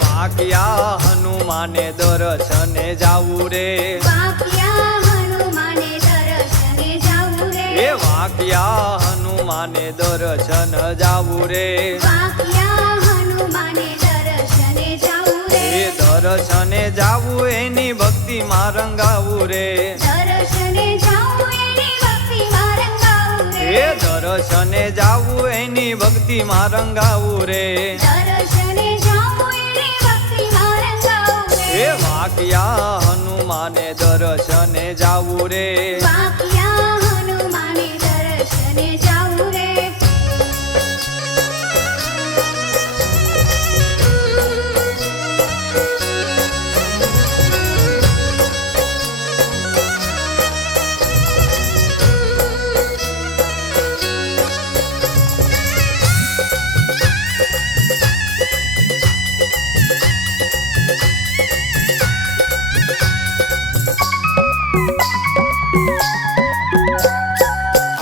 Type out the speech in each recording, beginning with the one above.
વાક્યા હનુમાને દર્શને જાવું રે, વાક્યા હનુમાને દર્શને જાવું રે, એ વાક્યા હનુમાને દર્શન જાવું રે, વાક્યા હનુમાને દર્શને જાવું રે, એ દર્શને જાવું એની ભક્તિમાં રંગાવું રે, દર્શને જાવું એની ભક્તિમાં રંગાવું રે, એ દર્શને જાવું એની ભક્તિમાં રંગાવું રે, દર્શને જાવું એની ભક્તિમાં રંગાવું રે, એ વાક્યા હનુમાને દર્શને જાવું રે, વાક્યા હનુમાને દર્શને જાવું રે.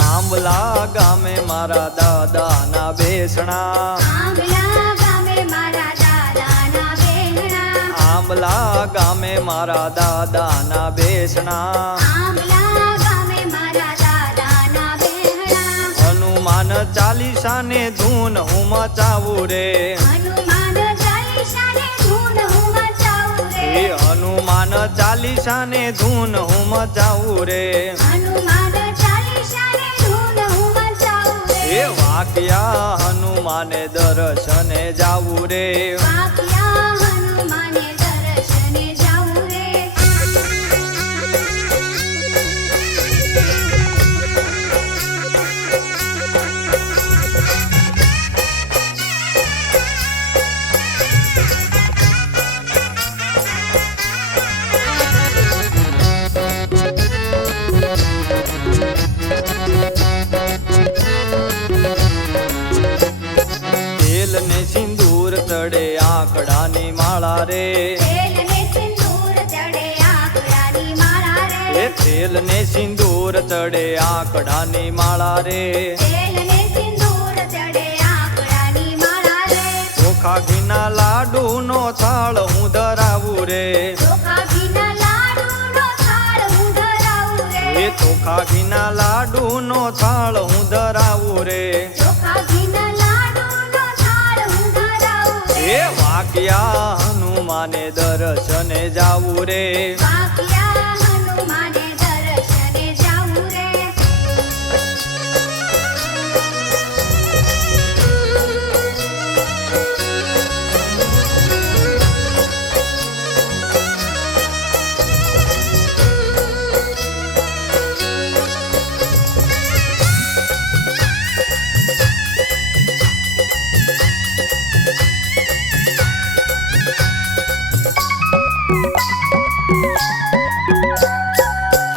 આંબલા ગામે મારા દાદાના બેસણા, આંબલા ગામે મારા દાદાના બેહણા, આંબલા ગામે મારા દાદાના બેસણા, આંબલા ગામે મારા દાદાના બેહણા, હનુમાન ચાલીસાને ધૂન હું મચાવું રે, હનુમાન ચાલીસાને ધૂન હું મચાવું રે, એ હનુમાન ચાલીસાને ધૂન હું મચાવું રે, હનુમાન ચાલીસાને ધૂન હું મચાવું રે, એ વાક્યા હનુમાને દર્શને જાવું રે, વાક્યા હનુમાને દર્શને જાવું રે. તેલ ને સિંદૂર તળે આંકડાની માળા રે, તેલને સિંદૂર ચડે આંકડાની માળા રે, એ તેલ ને સિંદૂર તળે આંકડાની માળા રે, તેલને સિંદૂર ચડે આંકડાની માળા રે, ચોખા ઘીના લાડુનો થાળ હું ધરાવું રે, ચોખા ઘીના લાડુનો થાળ હું ધરાવું રે, એ ચોખા ઘીના લાડુનો થાળ હું ધરાવું રે, ચોખા ઘીના લાડુનો થાળ હું ધરાવું રે, એ વાક્યા હનુમાને દર્શને જાવું રે, વાક્યા હનુમાને દર્શને જાવું રે.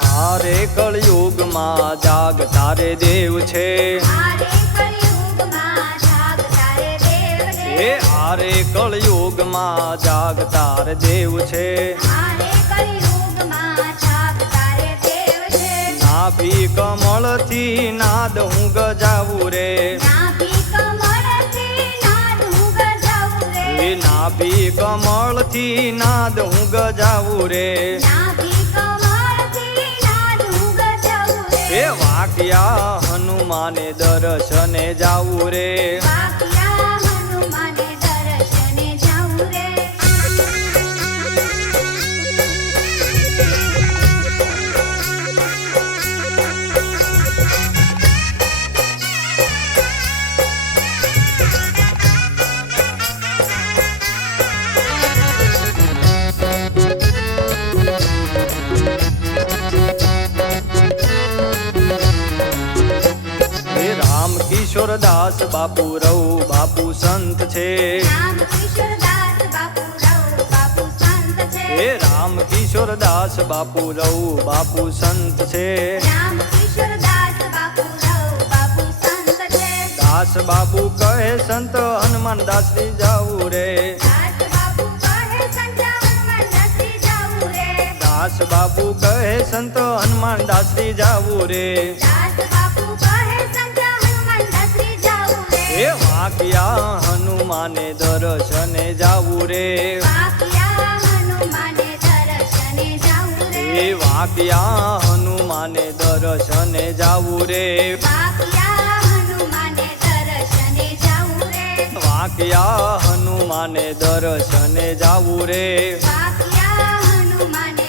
હારે કળયુગમાં જાગતા રે દેવ છે, હારે કળિયુગમાં જાગતા રે દેવ છે, એ હારે કળયુગમાં જાગતા રે દેવ છે, હારે કળિયુગમાં જાગતા રે દેવ છે, નાભી કમળથી નાદ હું ગજાવું રે, નાભી કમળથી નાદ હું ગજાવું રે, એ નાભી કમળથી નાદ હું ગજાવું રે, નાભી કમળથી નાદ હું ગજાવું રે, એ વાક્યા હનુમાને દર્શને જાવું રે, વાક્યા હનુમાને દર્શને જાવું રે. કિશોરદાસ બાપુ રવ બાપુ સંત છે રામ કિશોરદાસ બાપુ રવ બાપુ સંત છે હે રામ કિશોરદાસ બાપુ રવ બાપુ સંત છે રામ કિશોરદાસ બાપુ રવ બાપુ સંત છે દાસ બાબુ કહે સંત હનુમાન દાસરી જાવું રે દાસ બાપુ કહે સંત હનુમાન દાસરી જાવું રે દાસ બાબુ કહે સંત હનુમાન દાસરી જાવું રે દાસ બાપુ કહે સંત હનુમાન દાસરી જાવું રે હે વાક્યા હનુમાને દર્શને જાવું રે વાક્યા હનુમાને દર્શને જાવું રે હે વાક્યા હનુમાને દર્શને જાવું રે વાક્યા હનુમાને દર્શને જાવું રે વાક્યા હનુમાને દર્શને જાવું રે વાક્યા હનુમાને